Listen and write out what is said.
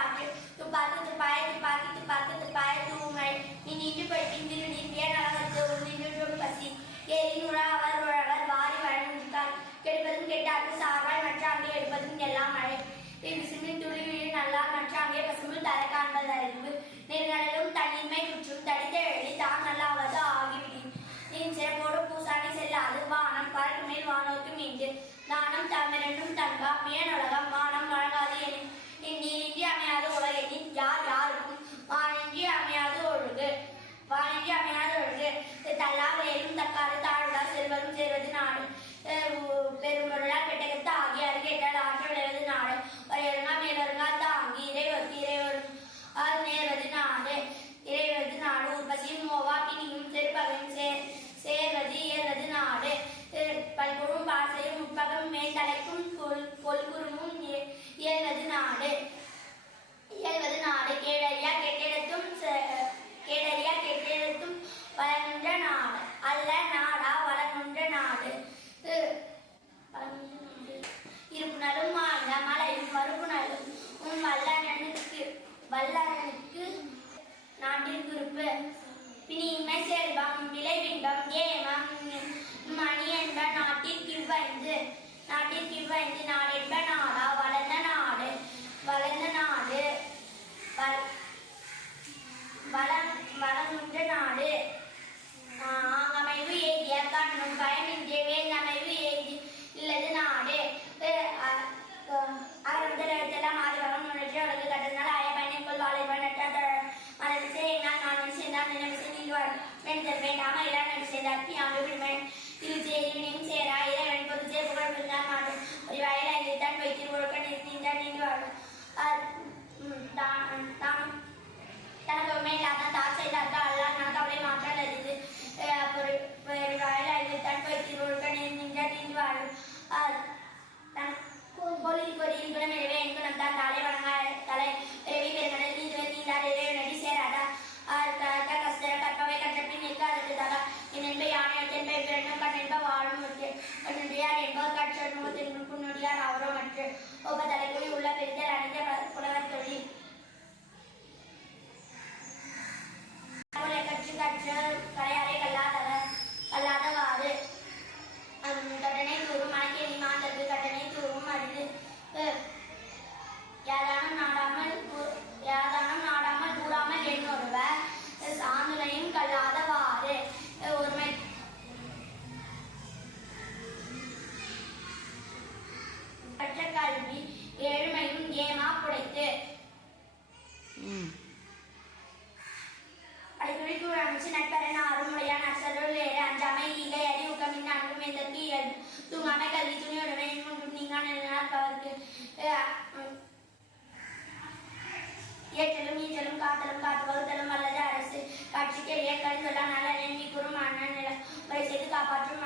பாட்டு துப்பாக்கு துப்பாய துப்பாக்கி துப்பாக்கு துப்பாய தூமை நீ நின்று படிக்கும் திருநீர் அழகத்து உன்னின்று பசி எரிநூறா அவர் உழவர் வாரி வழங்கித்தார் கெடுப்பதும் கெட்டாக்கு சாராய் மற்றாங்கே எடுப்பதும் எல்லாம் மழை விசுமின் துளி விழு நல்லா மற்றாங்கே பசுமில் தலை காண்பது அறிவு நெருங்கலும் தனிமை குற்றும் தடித்த எழுதி தான் நல்லாவது ஆகிவிடி நீ சிறப்போடு பூசாணி செல்லாது வானம் பறக்கு மேல் வானோக்கும் இன்று தானம் தமிழனும் தன்பா மியன் உலகம் வானம் மழை செல்வரும் சேர்வது நாடு அஹ் உ- பெரும்பொருளால் பெட்டகத்து ஆகிய அருகேட்டால் ஆற்ற விளைவது நாடு வரையருங்கா மேலருங்கா தாங்கி இறைவருக்கு இறைவரும் ஆள் நேர்வது நாடு இறைவது நாடு உற்பத்தியும் மோவா பிணியும் செருப்பகையும் சே சேர்வது இயல்வது நாடு பல்குழும் பாசையும் உட்பகம் மேல் தலைக்கும் கொல் கொல்குருமும் இயல்வது நாடு இயல்வது நாடு கேடறியா கெட்டிடத்தும் கேடறியா கெட்டிடத்தும் வளர்ந்த நாடு அல்ல நாடு விளைவின்பம் ஏமம் மணி என்ப நாட்டில் நாட்டிற்கு நாட்டில் நாடு என்ப நாடா வளர்ந்த நாடு வளர்ந்த நாடு வளம் வளமுற்ற நாடு ஆங்கமைவு எய்திய கண்ணும் பயனின்றே நினைவு செய்வார் வெண்தல் வேண்டாம இல்லா நடி செய்தார் பியாண்டு விடுமன் திரு சேரினையும் சேரா இறைவன் பொது சே புகழ் பிரிந்தார் மாட்டும் ஒரு வயலை அங்கித்தான் வைத்திரு ஒழுக்க நிறுத்தின்றார் நீண்டு வாழும் என்பவர் கற்றோர் முகத்தின் புண்ணுடையார் அவரோ மற்ற ஒப்ப தலைக்குறி உள்ள அடிக்கடி அமைச்சு நட்பரன் ஆறுமுறையான் அசருள் வேறு அஞ்சாமை இல்லை அறி ஊக்கமின் அன்பும் எதற்கு இயல்பு. தூங்காமை கல்வி துணியுடனே முன்பு நீங்கான நினைப்பவர்க்கு ஏற்றலும் ஈற்றலும் காத்தலும் காத்து வகுத்தலும் அல்லது அரசு. கட்சிக்கு ஏற்கனவே கருந்தொல்லாம் நல்ல நன்றி கூறும் மன்னன் நில. செய்து காப்பாற்றும்